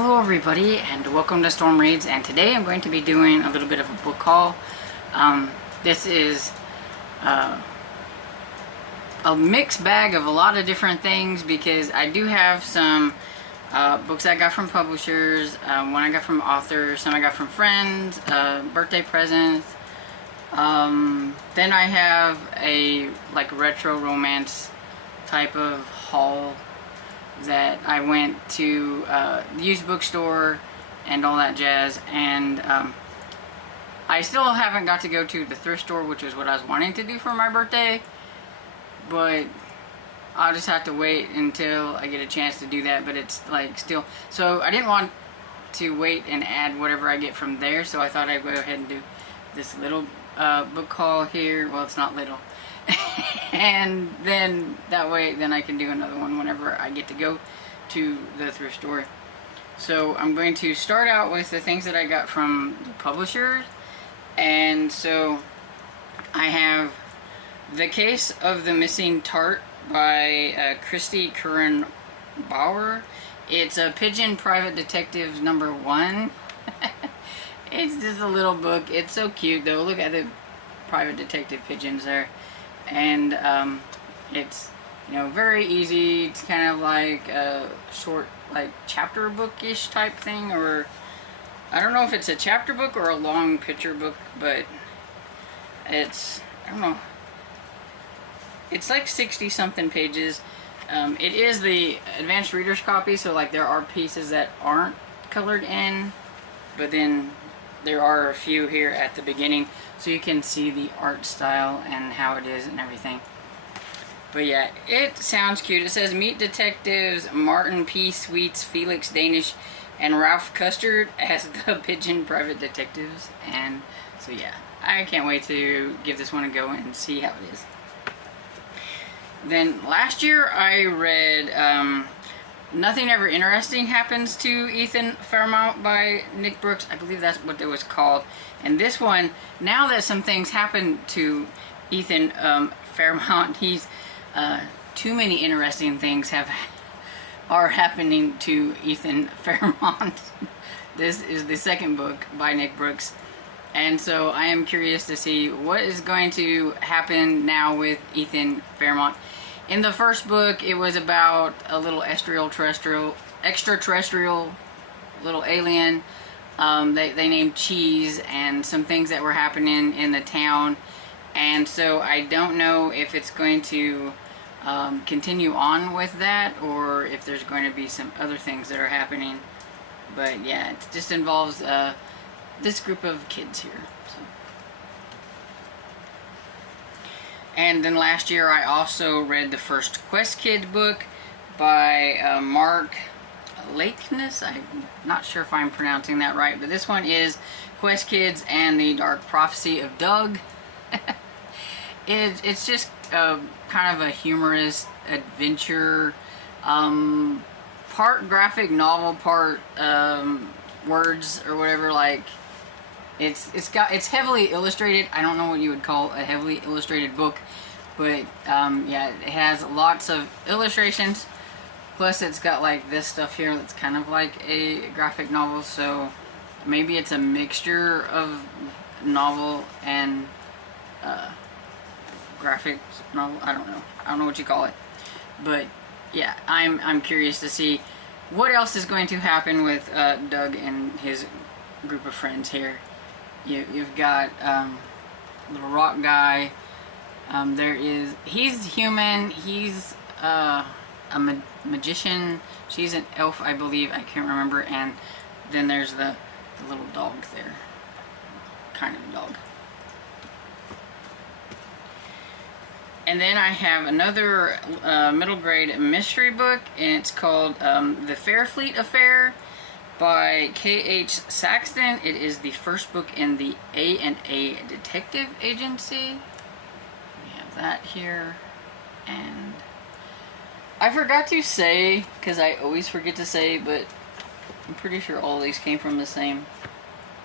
Hello everybody and welcome to Storm Reads, and today I'm going to be doing a little bit of a book haul. This is a mixed bag of a lot of different things because I do have some books I got from publishers, one I got from authors, some I got from friends, birthday presents. Then I have a retro romance type of haul that I went to the used bookstore and all that jazz, and I still haven't got to go to the thrift store, which is what I was wanting to do for my birthday, but I'll just have to wait until I get a chance to do that. But it's still, so I didn't want to wait and add whatever I get from there, so I thought I'd go ahead and do this little book haul here. Well, it's not little. And then that way then I can do another one whenever I get to go to the thrift store. So I'm going to start out with the things that I got from the publishers. And so I have The Case of the Missing Tart by Christy Curran Bauer. It's a Pigeon Private Detectives #1. It's just a little book. It's so cute though. Look at the private detective pigeons there. And it's, very easy. It's kind of like a short, chapter book-ish type thing, or I don't know if it's a chapter book or a long picture book, but it's, I don't know, it's like 60 something pages. It is the advanced reader's copy, so there are pieces that aren't colored in, but then there are a few here at the beginning, so you can see the art style and how it is and everything. But yeah, it sounds cute. It says, meet detectives Martin P. Sweets, Felix Danish, and Ralph Custard as the Pigeon Private Detectives. And so yeah, I can't wait to give this one a go and see how it is. Then last year I read Nothing Ever Interesting Happens to Ethan Fairmount by Nick Brooks. I believe that's what it was called. And this one, now that some things happen to Ethan Fairmount, he's too many interesting things are happening to Ethan Fairmount. This is the second book by Nick Brooks, and so I am curious to see what is going to happen now with Ethan Fairmount. In the first book, it was about a little extraterrestrial little alien. They named Cheese, and some things that were happening in the town. And so I don't know if it's going to continue on with that, or if there's going to be some other things that are happening. But yeah, it just involves this group of kids here. So. And then last year I also read the first Quest Kid book by Mark Lakeness. I'm not sure if I'm pronouncing that right, but this one is Quest Kids and the Dark Prophecy of Doug. It's just kind of a humorous adventure, part graphic novel, part words or whatever. It's heavily illustrated. I don't know what you would call a heavily illustrated book, but yeah, it has lots of illustrations. Plus, it's got this stuff here that's kind of like a graphic novel. So maybe it's a mixture of novel and graphic novel. I don't know. I don't know what you call it. But yeah, I'm curious to see what else is going to happen with Doug and his group of friends here. You've got little rock guy. He's human. He's a magician. She's an elf, I believe. I can't remember. And then there's the little dog there. Kind of a dog. And then I have another middle grade mystery book, and it's called The Fairfleet Affair by K.H. Saxton. It is the first book in the A&A Detective Agency. We have that here. And I forgot to say, because I always forget to say, but I'm pretty sure all of these came from the same.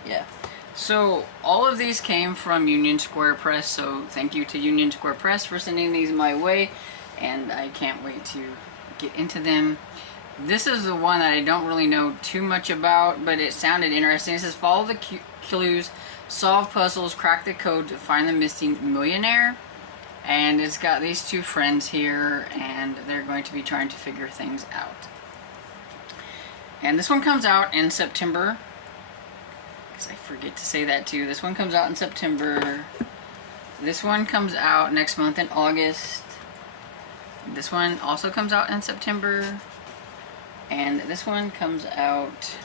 Yeah. So all of these came from Union Square Press, so thank you to Union Square Press for sending these my way, and I can't wait to get into them. This is the one that I don't really know too much about, but it sounded interesting. It says, follow the clues, solve puzzles, crack the code to find the missing millionaire. And it's got these two friends here, and they're going to be trying to figure things out. And this one comes out in September. Because I forget to say that too. This one comes out in September. This one comes out next month in August. This one also comes out in September. And this one comes out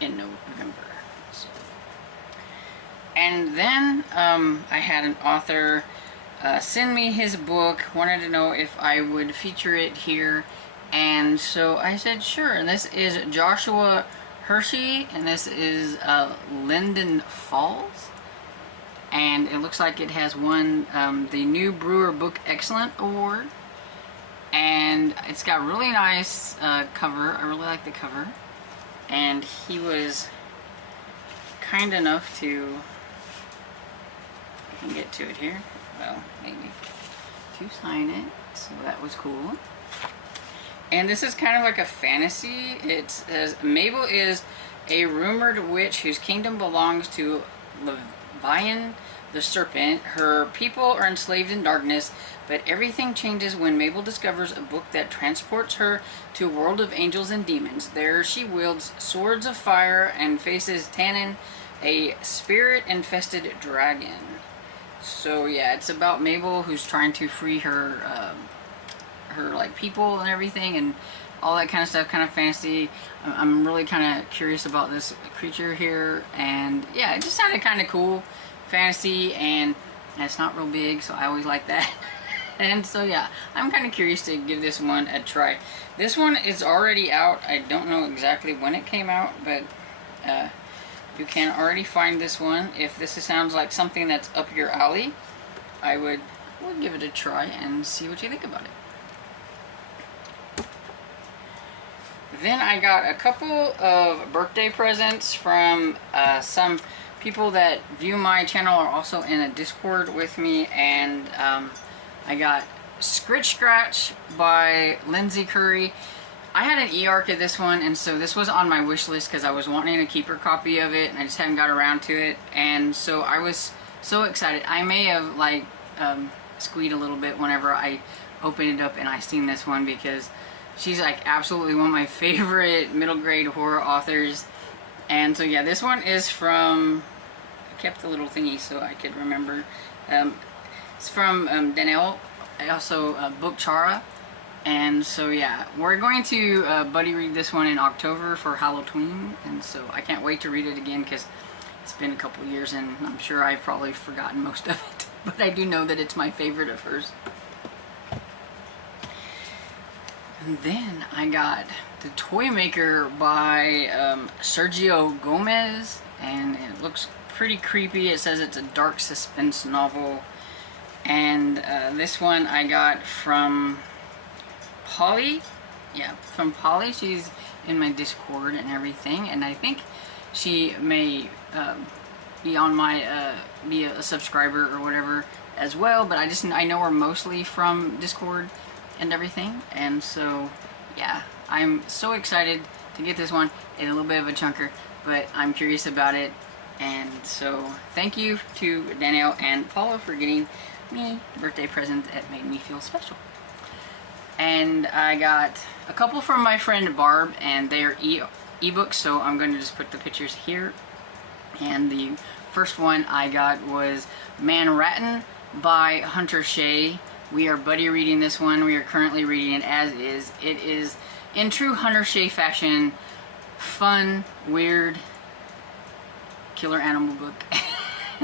in November. So. And then I had an author send me his book, wanted to know if I would feature it here. And so I said sure. And this is Joshua Hershey, and this is Linden Falls. And it looks like it has won the New Brewer Book Excellent Award. And it's got really nice cover. I really like the cover. And he was kind enough to, I can get to it here, well, maybe, to sign it. So that was cool. And this is kind of like a fantasy. It says, Mabel is a rumored witch whose kingdom belongs to Leviathan the serpent. Her people are enslaved in darkness, but everything changes when Mabel discovers a book that transports her to a world of angels and demons. There she wields swords of fire and faces Tannen, a spirit-infested dragon. So yeah, it's about Mabel who's trying to free her like people and everything and all that kind of stuff, kind of fantasy. I'm really kind of curious about this creature here, and yeah, it just sounded kind of cool, fantasy, and it's not real big, so I always like that. And so yeah, I'm kind of curious to give this one a try. This one is already out. I don't know exactly when it came out, but you can already find this one. If this sounds like something that's up your alley, I would give it a try and see what you think about it. Then I got a couple of birthday presents from some people that view my channel, are also in a Discord with me, and I got Scritch Scratch by Lindsay Curry. I had an e-arc of this one, and so this was on my wish list because I was wanting a keeper copy of it, and I just hadn't got around to it, and so I was so excited. I may have like squeaked a little bit whenever I opened it up and I seen this one, because she's like absolutely one of my favorite middle grade horror authors. And so yeah, this one is from, I kept the little thingy so I could remember. It's from Danielle, also Book Chara. And so yeah, we're going to buddy read this one in October for Halloween. And so I can't wait to read it again because it's been a couple years and I'm sure I've probably forgotten most of it. But I do know that it's my favorite of hers. And then I got The Toy Maker by Sergio Gomez, and it looks pretty creepy. It says it's a dark suspense novel, and this one I got from Polly. Yeah, from Polly. She's in my Discord and everything, and I think she may be on my be a subscriber or whatever as well, but I know her mostly from Discord and everything. And so yeah, I'm so excited to get this one. It's a little bit of a chunker, but I'm curious about it. And so thank you to Danielle and Paula for getting me a birthday present that made me feel special. And I got a couple from my friend Barb, and they are ebooks, so I'm going to just put the pictures here. And the first one I got was Man Rattin by Hunter Shea. We are buddy reading this one. We are currently reading it as is. It is, in true Hunter Shea fashion, fun, weird, killer animal book.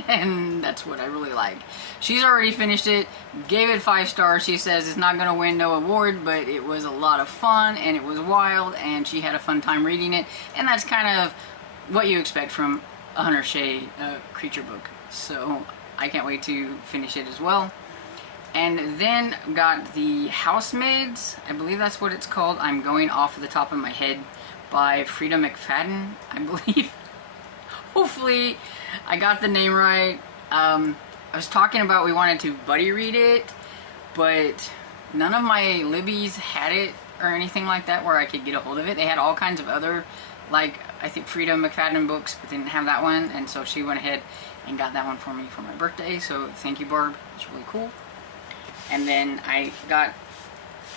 And that's what I really like. She's already finished it, gave it 5 stars. She says it's not going to win no award, but it was a lot of fun, and it was wild, and she had a fun time reading it. And that's kind of what you expect from a Hunter Shea creature book. So I can't wait to finish it as well. And then got the Housemaids, I believe that's what it's called. I'm going off the top of my head, by Frida McFadden, I believe. Hopefully I got the name right. I was talking about we wanted to buddy read it, but none of my Libbies had it or anything like that where I could get a hold of it. They had all kinds of other, like, I think Frida McFadden books, but they didn't have that one, and so she went ahead and got that one for me for my birthday, so thank you, Barb. It's really cool. And then I got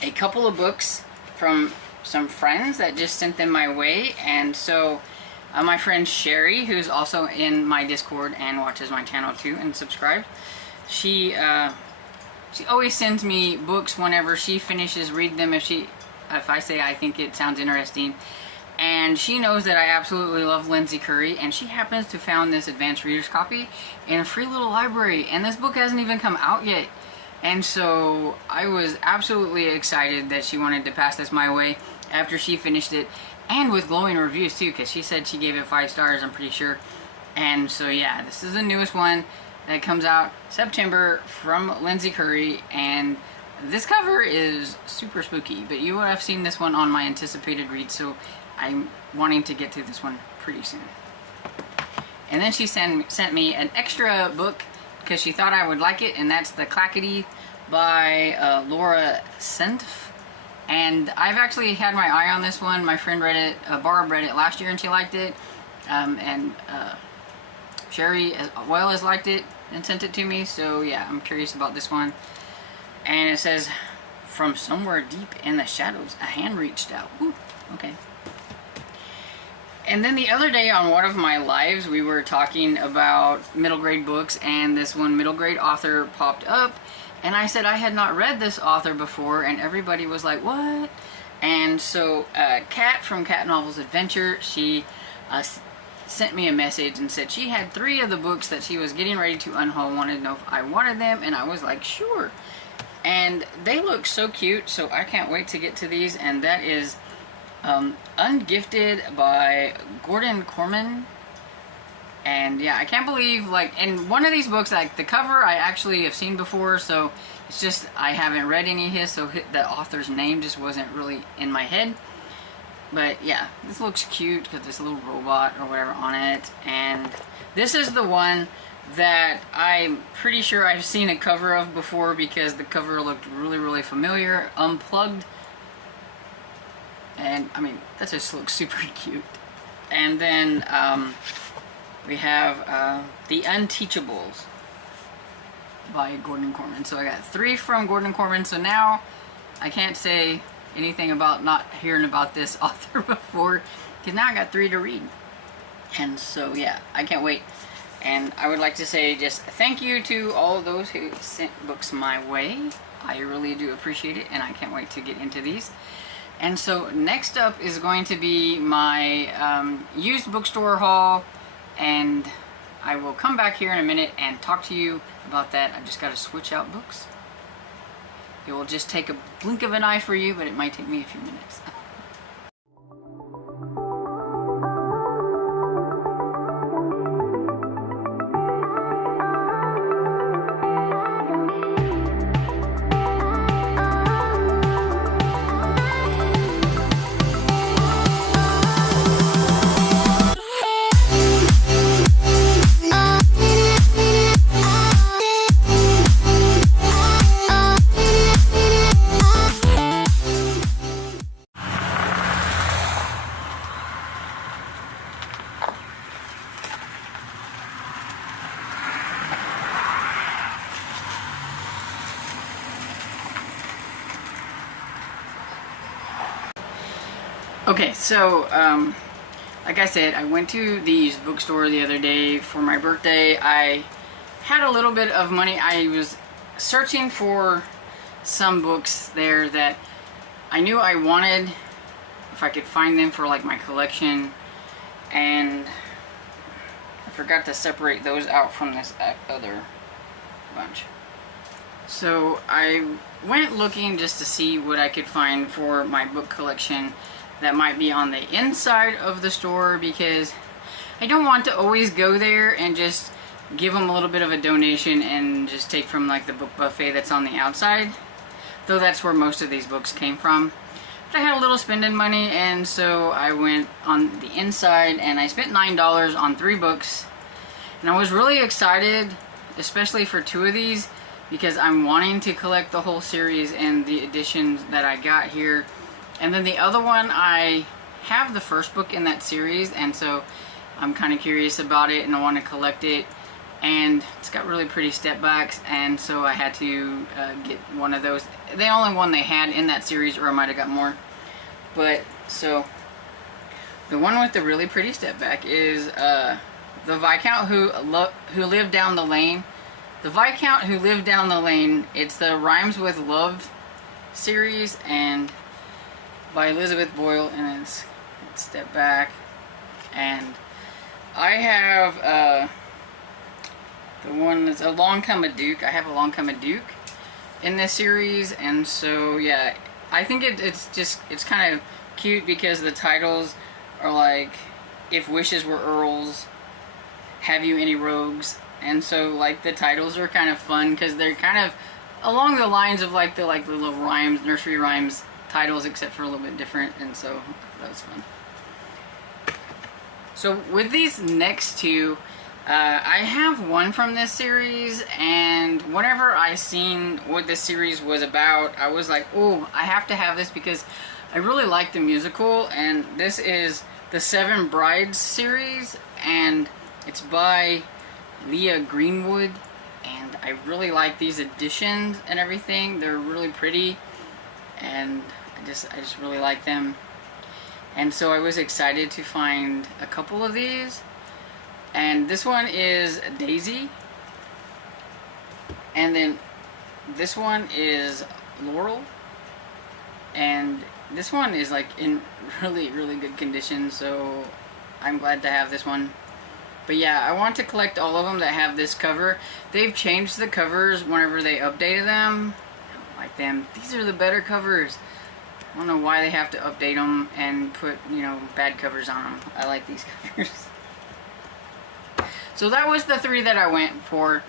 a couple of books from some friends that just sent them my way, and so my friend Sherry, who's also in my Discord and watches my channel too and subscribed, she always sends me books whenever she finishes reading them, if I say I think it sounds interesting. And she knows that I absolutely love Lindsay Curry, and she happens to found this advanced reader's copy in a free little library, and this book hasn't even come out yet. And so I was absolutely excited that she wanted to pass this my way after she finished it, and with glowing reviews too, because she said she gave it 5 stars, I'm pretty sure. And so yeah, this is the newest one that comes out September from Lindsay Curry, and this cover is super spooky, but you would have seen this one on my anticipated read, so I'm wanting to get to this one pretty soon. And then she sent me an extra book because she thought I would like it, and that's The Clackety by Laura Senf. And I've actually had my eye on this one. My friend read it, Barb read it last year and she liked it. And Sherry as well has liked it and sent it to me, so yeah, I'm curious about this one. And it says, from somewhere deep in the shadows, a hand reached out. Ooh, okay. And then the other day on one of my lives, we were talking about middle grade books, and this one middle grade author popped up, and I said I had not read this author before, and everybody was like, what? And so Kat from Cat Novels Adventure, she sent me a message and said she had 3 of the books that she was getting ready to unhaul, wanted to know if I wanted them, and I was like, sure. And they look so cute, so I can't wait to get to these. And that is Ungifted by Gordon Corman. And yeah, I can't believe, like, in one of these books, like, the cover I actually have seen before, so it's just I haven't read any of his, so the author's name just wasn't really in my head. But yeah, this looks cute because there's a little robot or whatever on it. And this is the one that I'm pretty sure I've seen a cover of before because the cover looked really, really familiar. Unplugged. And I mean, that just looks super cute. And then we have The Unteachables by Gordon Corman. So I got 3 from Gordon Corman. So now I can't say anything about not hearing about this author before, because now I got 3 to read. And so yeah, I can't wait. And I would like to say just thank you to all those who sent books my way. I really do appreciate it, and I can't wait to get into these. And so next up is going to be my used bookstore haul, and I will come back here in a minute and talk to you about that. I just got to switch out books. It will just take a blink of an eye for you, but it might take me a few minutes. Okay, so, like I said, I went to the used bookstore the other day for my birthday. I had a little bit of money. I was searching for some books there that I knew I wanted, if I could find them for like my collection, and I forgot to separate those out from this other bunch. So I went looking just to see what I could find for my book collection that might be on the inside of the store, because I don't want to always go there and just give them a little bit of a donation and just take from like the book buffet that's on the outside, though that's where most of these books came from. But I had a little spending money, and so I went on the inside and I spent $9 on 3 books, and I was really excited, especially for 2 of these, because I'm wanting to collect the whole series and the editions that I got here. And then the other one, I have the first book in that series, and so I'm kind of curious about it and I want to collect it. And it's got really pretty step backs, and so I had to get one of those. The only one they had in that series, or I might have got more. But so the one with the really pretty step back is the Viscount who lived down the lane. The Viscount Who Lived Down the Lane. It's the Rhymes with Love series, and by Elizabeth Boyle, and it's step back. And I have the one that's A Long Come a Duke. I have A Long Come a Duke in this series, and so yeah, I think it's kind of cute because the titles are like, If Wishes Were Earls, Have You Any Rogues? And so like the titles are kind of fun because they're kind of along the lines of like the little rhymes, nursery rhymes titles, except for a little bit different, and so that was fun. So with these next two, I have one from this series, and whenever I seen what this series was about, I was like, oh, I have to have this because I really like the musical. And this is the Seven Brides series, and it's by Leah Greenwood, and I really like these editions and everything. They're really pretty, and I just really like them. And so I was excited to find a couple of these. And this one is Daisy, and then this one is Laurel, and this one is like in really good condition, so I'm glad to have this one. But yeah, I want to collect all of them that have this cover. They've changed the covers whenever they updated them. I don't like them. These are the better covers. I don't know why they have to update them and put, you know, bad covers on them. I like these covers. So that was the three that I went for.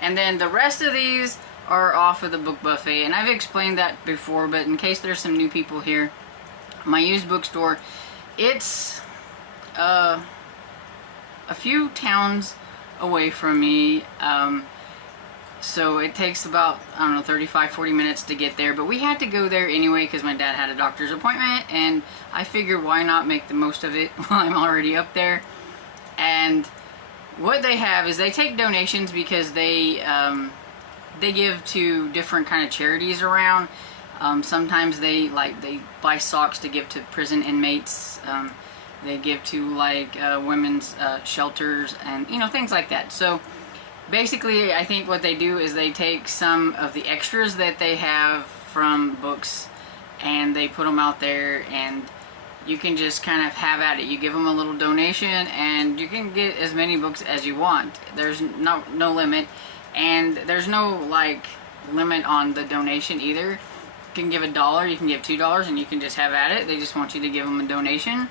And then the rest of these are off of the book buffet. And I've explained that before, but in case there's some new people here, my used bookstore, it's a few towns away from me, so it takes about, I don't know, 35-40 minutes to get there, but we had to go there anyway because my dad had a doctor's appointment, and I figured why not make the most of it while I'm already up there. And what they have is they take donations because they give to different kind of charities around. Sometimes they buy socks to give to prison inmates. They give to like women's shelters and, you know, things like that. So basically I think what they do is they take some of the extras that they have from books and they put them out there, and you can just kind of have at it. You give them a little donation and you can get as many books as you want. There's no limit, and there's no like limit on the donation either. You can give $1, you can give $2, and you can just have at it. They just want you to give them a donation.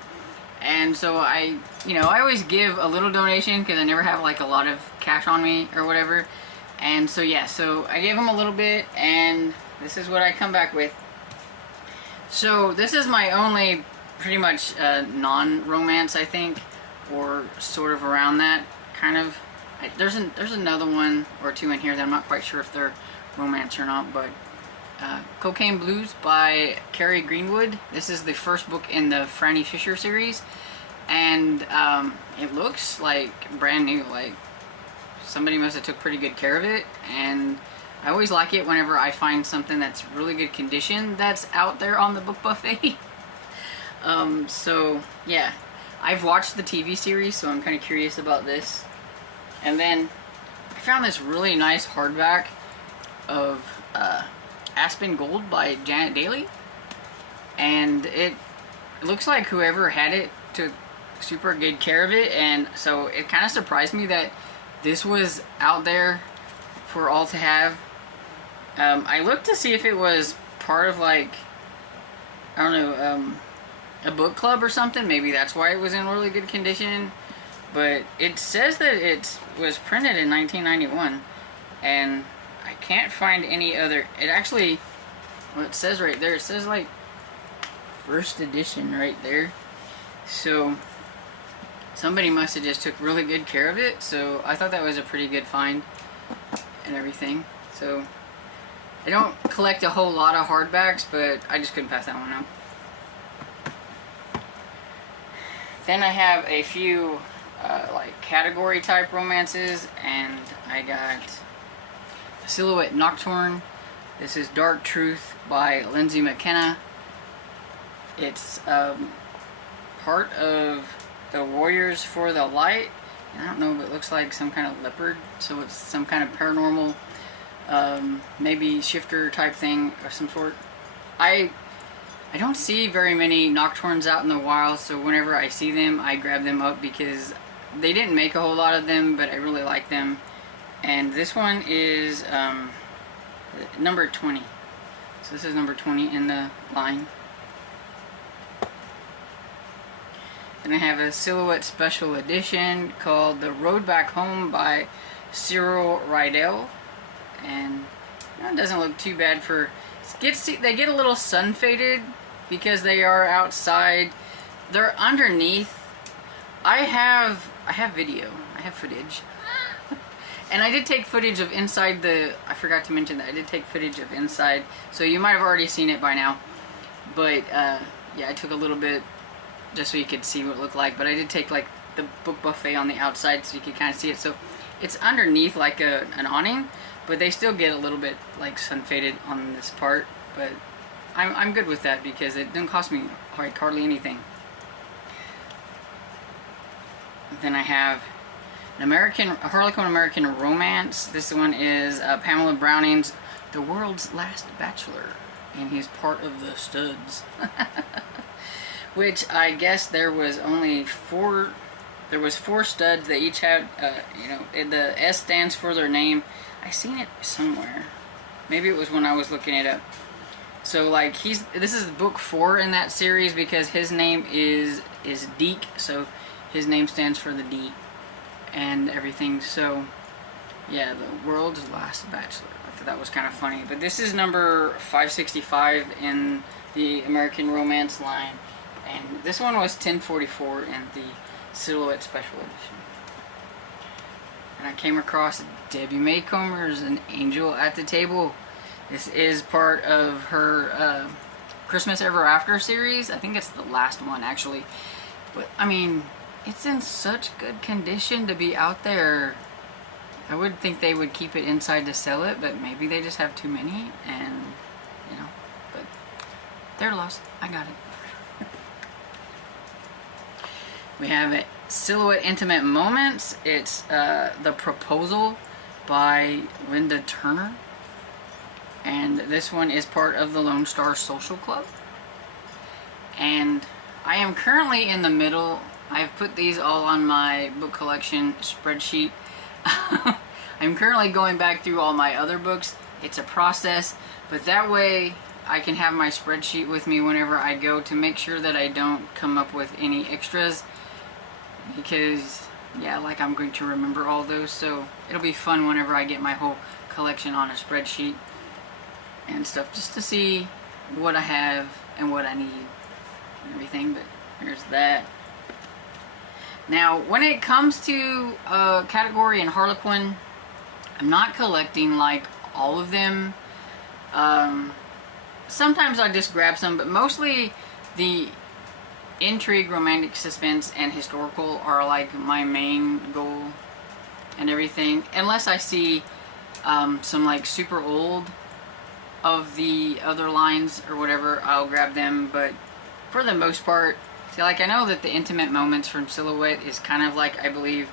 And so I always give a little donation because I never have like a lot of cash on me or whatever. And so yeah, so I gave them a little bit, and this is what I come back with. So this is my only pretty much non-romance, I think, or sort of around that kind of. There's another one or two in here that I'm not quite sure if they're romance or not, but Cocaine Blues by Carrie Greenwood. This is the first book in the Franny Fisher series, and it looks like brand new. Like somebody must have took pretty good care of it, and I always like it whenever I find something that's really good condition that's out there on the book buffet. So yeah, I've watched the TV series, so I'm kind of curious about this. And then I found this really nice hardback of Aspen Gold by Janet Daly, and it looks like whoever had it took super good care of it, and so it kind of surprised me that this was out there for all to have. I looked to see if it was part of like, I don't know, a book club or something. Maybe that's why it was in really good condition, but it says that it was printed in 1991, and I can't find any other. It actually, well, it says right there, it says like first edition right there. So somebody must have just took really good care of it. So I thought that was a pretty good find and everything. So I don't collect a whole lot of hardbacks, but I just couldn't pass that one up. Then I have a few like category type romances, and I got Silhouette Nocturne. This is Dark Truth by Lindsay McKenna. It's part of the Warriors for the Light. I don't know, but it looks like some kind of leopard, so it's some kind of paranormal, maybe shifter type thing of some sort. I don't see very many Nocturnes out in the wild, so whenever I see them, I grab them up because they didn't make a whole lot of them, but I really like them. And this one is number 20. So this is number 20 in the line. Then I have a Silhouette Special Edition called The Road Back Home by Cyril Rydell. And it doesn't look too bad for... They get a little sun faded because they are outside. They're underneath. I have video. I have footage. And I did take footage of inside the... I forgot to mention that. I did take footage of inside. So you might have already seen it by now. But, yeah, I took a little bit just so you could see what it looked like. But I did take, like, the book buffet on the outside so you could kind of see it. So it's underneath, like, an awning. But they still get a little bit, like, sun faded on this part. But I'm good with that because it didn't cost me, like, hardly anything. Then I have a Harlequin American Romance. This one is Pamela Browning's The World's Last Bachelor, and he's part of the Studs. Which I guess there was only four studs. They each had, the S stands for their name. I seen it somewhere. Maybe it was when I was looking it up. So like this is book 4 in that series because his name is Deke. So his name stands for the D and everything. So yeah, The World's Last Bachelor. I thought that was kind of funny. But this is number 565 in the American Romance line. And this one was 1044 in the Silhouette Special Edition. And I came across Debbie May Comer's An Angel at the Table. This is part of her Christmas Ever After series. I think it's the last one, actually. But, I mean, it's in such good condition to be out there. I would think they would keep it inside to sell it, but maybe they just have too many, and, but they're lost. I got it. We have it. Silhouette Intimate Moments. It's The Proposal by Linda Turner. And this one is part of the Lone Star Social Club. And I am currently in the middle. I've put these all on my book collection spreadsheet. I'm currently going back through all my other books. It's a process, but that way I can have my spreadsheet with me whenever I go to make sure that I don't come up with any extras. Because, yeah, like I'm going to remember all those, so it'll be fun whenever I get my whole collection on a spreadsheet and stuff, just to see what I have and what I need and everything. But here's that. Now, when it comes to category and Harlequin, I'm not collecting like all of them. Sometimes I just grab some, but mostly the intrigue, romantic, suspense, and historical are like my main goal and everything. Unless I see some like super old of the other lines or whatever, I'll grab them. But for the most part, see, like I know that the Intimate Moments from Silhouette is kind of like, I believe,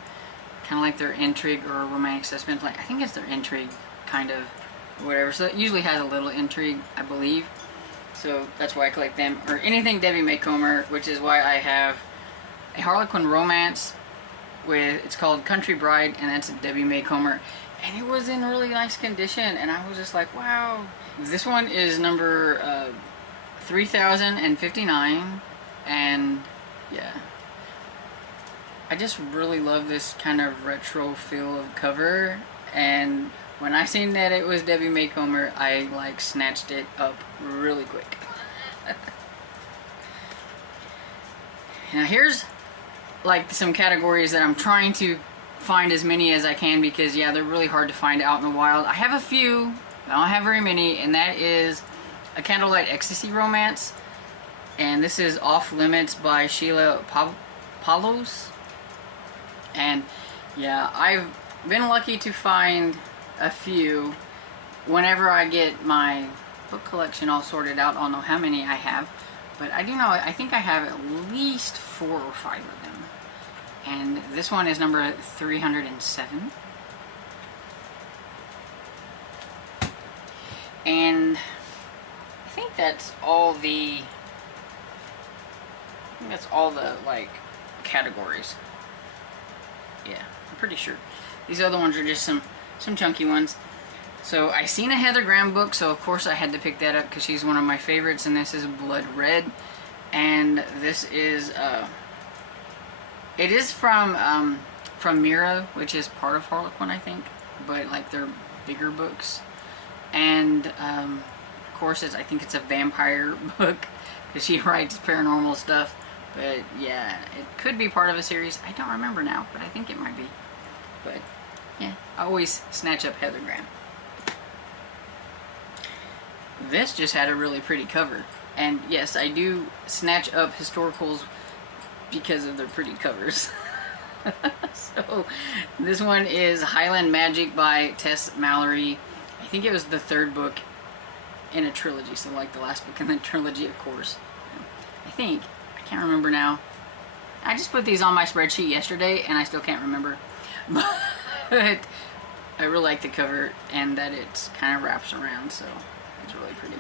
kind of like their intrigue or romantic suspense. Like I think it's their intrigue, kind of, or whatever. So it usually has a little intrigue, I believe. So that's why I collect them. Or anything Debbie May Comer, which is why I have a Harlequin Romance with, it's called Country Bride, and that's Debbie May Comer. And it was in really nice condition, and I was just like, wow. This one is number 3059, and yeah. I just really love this kind of retro feel of cover, and when I seen that it was Debbie May Comer, I like snatched it up really quick. Now here's like some categories that I'm trying to find as many as I can, because yeah, they're really hard to find out in the wild. I have a few, I don't have very many, and that is A Candlelight Ecstasy Romance, and this is Off Limits by Sheila Apollos. And yeah, I've been lucky to find a few. Whenever I get my book collection all sorted out, I'll know how many I have. But I do know, I think I have at least 4 or 5 of them. And this one is number 307. And I think that's all the, like, categories. Yeah, I'm pretty sure. These other ones are just some chunky ones. So I seen a Heather Graham book, so of course I had to pick that up because she's one of my favorites, and this is Blood Red. And this is, it is from Mira, which is part of Harlequin, I think, but like they're bigger books. And of course I think it's a vampire book because she writes paranormal stuff. But yeah, it could be part of a series. I don't remember now, but I think it might be. But yeah, I always snatch up Heather Graham. This just had a really pretty cover. And yes, I do snatch up historicals because of their pretty covers. So this one is Highland Magic by Tess Mallory. I think it was the 3rd book in a trilogy, so like the last book in the trilogy, of course. I think. I can't remember now. I just put these on my spreadsheet yesterday and I still can't remember. But I really like the cover and that it kind of wraps around, so it's really pretty.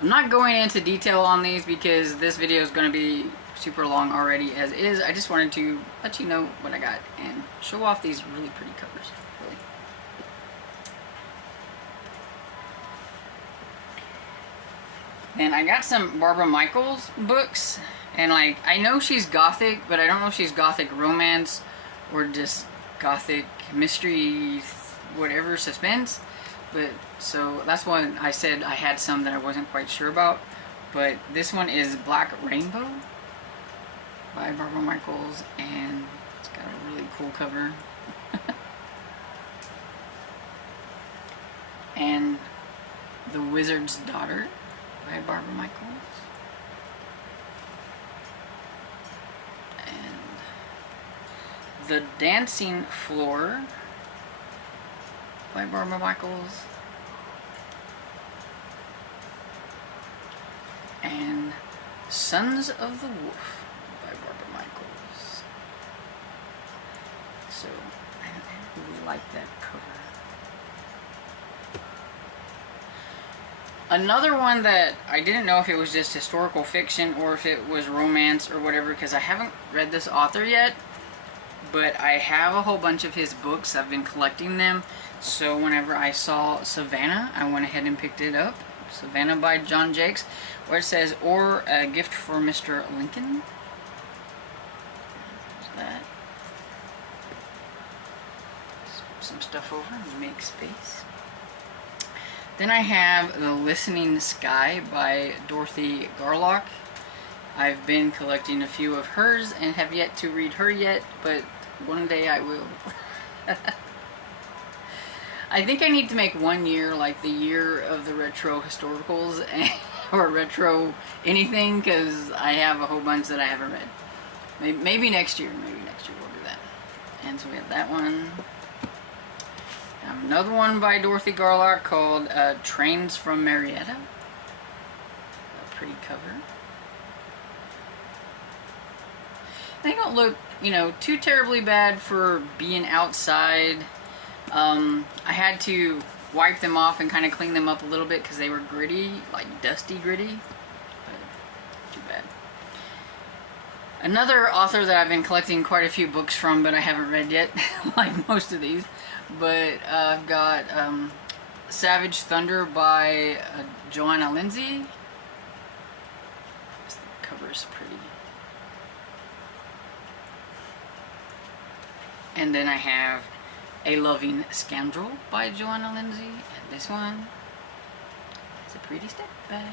I'm not going into detail on these because this video is going to be super long already as is. I just wanted to let you know what I got and show off these really pretty covers. Really. Then I got some Barbara Michaels books, and like, I know she's gothic, but I don't know if she's gothic romance or just gothic mystery, whatever, suspense. But so that's why I said I had some that I wasn't quite sure about. But this one is Black Rainbow by Barbara Michaels, and it's got a really cool cover. And The Wizard's Daughter by Barbara Michaels. And The Dancing Floor by Barbara Michaels. And Sons of the Wolf by Barbara Michaels. So I really like that cover. Another one that I didn't know if it was just historical fiction or if it was romance or whatever, because I haven't read this author yet, but I have a whole bunch of his books. I've been collecting them. So whenever I saw Savannah, I went ahead and picked it up. Savannah by John Jakes, where it says, or a gift for Mr. Lincoln. There's that. Scoop some stuff over and make space. Then I have The Listening Sky by Dorothy Garlock. I've been collecting a few of hers and have yet to read her yet, but one day I will. I think I need to make 1 year, like the year of the retro historicals, or retro anything, because I have a whole bunch that I haven't read. Maybe next year we'll do that. And so we have that one. Another one by Dorothy Garlock called Trains from Marietta. A pretty cover. They don't look, too terribly bad for being outside. I had to wipe them off and kind of clean them up a little bit because they were gritty, like dusty gritty. But too bad. Another author that I've been collecting quite a few books from, but I haven't read yet, like most of these. But I've got Savage Thunder by Joanna Lindsay. This cover is pretty. And then I have A Loving Scoundrel by Joanna Lindsay. And this one is a pretty step back.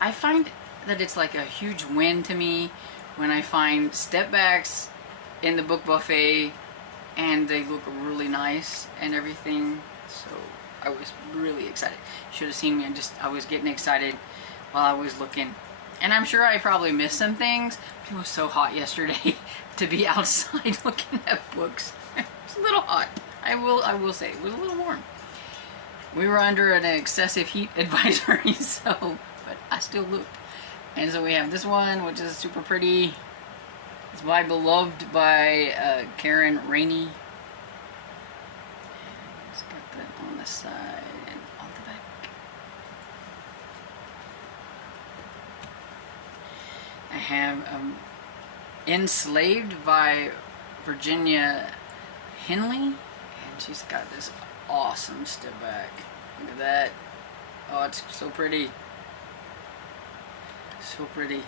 I find that it's like a huge win to me when I find step backs in the book buffet and they look really nice and everything. So I was really excited. You should have seen me. I was getting excited while I was looking. And I'm sure I probably missed some things. It was so hot yesterday to be outside looking at books. It's a little hot. I will say it was a little warm. We were under an excessive heat advisory, so, but I still looked. And so we have this one, which is super pretty. It's by Beloved by Karen Rainey. It's got that on the side and on the back. I have Enslaved by Virginia Henley, and she's got this awesome step back. Look at that. Oh, it's so pretty. So pretty.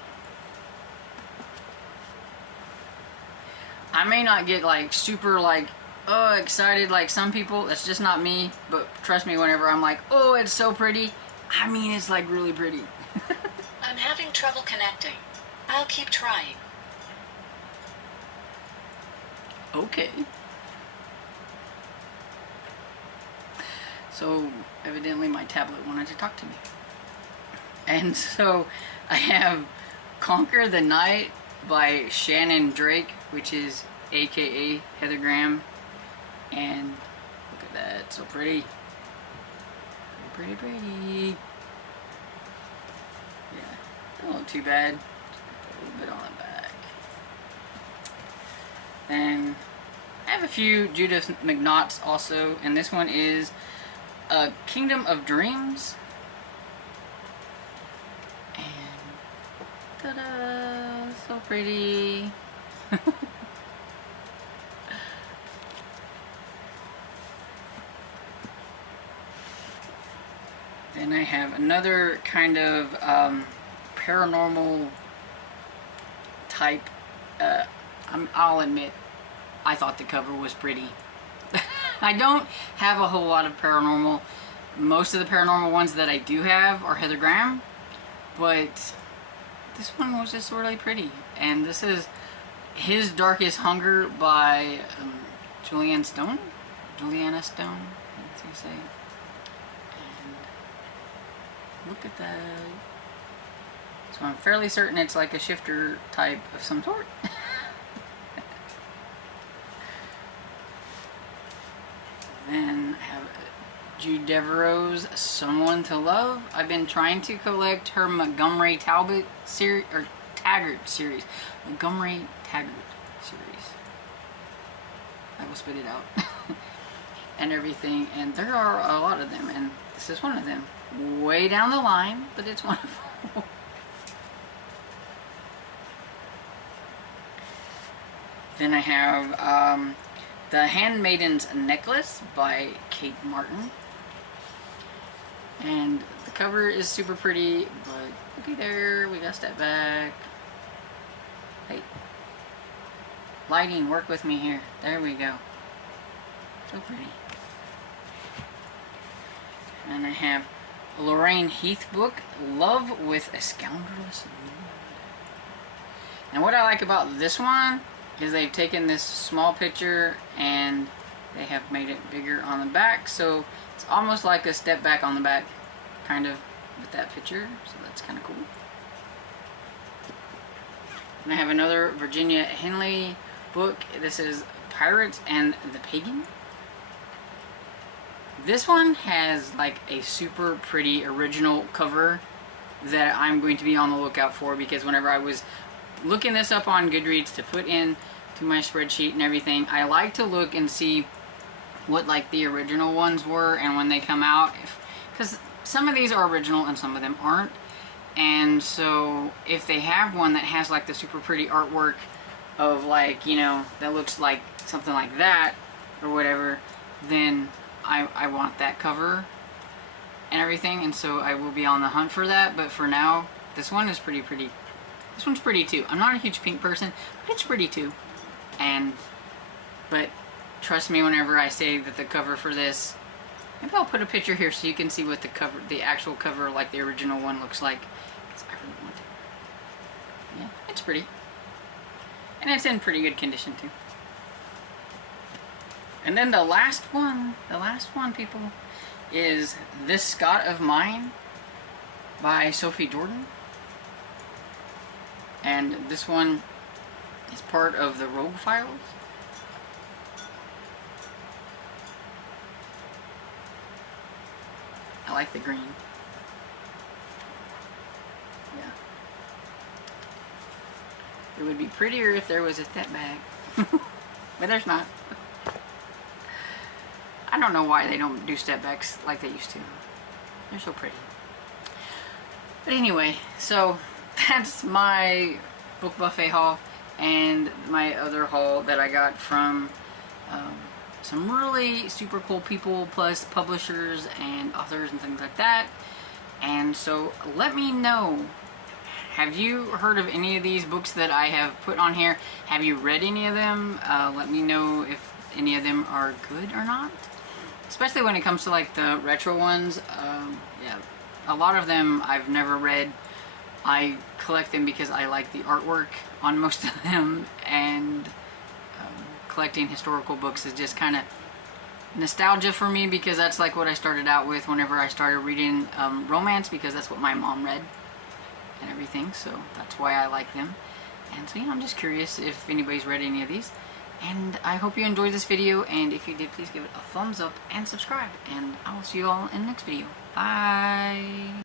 I may not get like super like, oh, excited like some people. That's just not me. But trust me, whenever I'm like, oh, it's so pretty, I mean it's like really pretty. I'm having trouble connecting. I'll keep trying. Okay. So evidently my tablet wanted to talk to me. And so I have Conquer the Night by Shannon Drake, which is aka Heather Graham. And look at that, so pretty. Pretty, pretty, pretty. Yeah, don't look too bad. A little bit on the back. Then I have a few Judith McNaughts also, and this one is Kingdom of Dreams. And ta-da! So pretty. Then I have another kind of paranormal type. I'll admit, I thought the cover was pretty. I don't have a whole lot of paranormal. Most of the paranormal ones that I do have are Heather Graham, but this one was just really pretty. And this is His Darkest Hunger by Juliana Stone. That's how you say it. And look at that. So I'm fairly certain it's like a shifter type of some sort. Then I have Jude Devereaux's Someone to Love. I've been trying to collect her Montgomery Talbot series, or Taggart series. Montgomery Taggart series. I will spit it out. And everything. And there are a lot of them, and this is one of them. Way down the line, but it's one of them. Then I have The Handmaiden's Necklace by Kate Martin. And the cover is super pretty, but looky there, we got step back. Hey, lighting, work with me here. There we go. So pretty. And I have Lorraine Heath book, Love with a Scoundrel's Mood. And what I like about this one is they've taken this small picture and they have made it bigger on the back, so it's almost like a step back on the back, kind of, with that picture, so that's kind of cool. And I have another Virginia Henley book. This is Pirates and the Pagan. This one has like a super pretty original cover that I'm going to be on the lookout for, because whenever I was looking this up on Goodreads to put in to my spreadsheet and everything, I like to look and see what like the original ones were and when they come out, because some of these are original and some of them aren't. And so if they have one that has like the super pretty artwork of like, you know, that looks like something like that or whatever, then I want that cover and everything, and so I will be on the hunt for that. But for now, this one is pretty. This one's pretty too. I'm not a huge pink person, but it's pretty too. But trust me whenever I say that the cover for this, maybe I'll put a picture here so you can see what the actual cover, like the original one, looks like. 'Cause I really want it. Yeah, it's pretty. And it's in pretty good condition too. And then the last one, people, is This Scott of Mine by Sophie Jordan. And this one is part of the Rogue Files. I like the green. Yeah. It would be prettier if there was a step bag. But there's not. I don't know why they don't do step backs like they used to. They're so pretty. But anyway, so that's my book buffet haul and my other haul that I got from some really super cool people, plus publishers and authors and things like that. And so let me know, have you heard of any of these books that I have put on here? Have you read any of them? Let me know if any of them are good or not. Especially when it comes to like the retro ones. Yeah, a lot of them I've never read. I collect them because I like the artwork on most of them, and collecting historical books is just kind of nostalgia for me, because that's like what I started out with whenever I started reading romance, because that's what my mom read and everything, so that's why I like them. And so, yeah, I'm just curious if anybody's read any of these. And I hope you enjoyed this video, and if you did, please give it a thumbs up and subscribe. And I will see you all in the next video. Bye!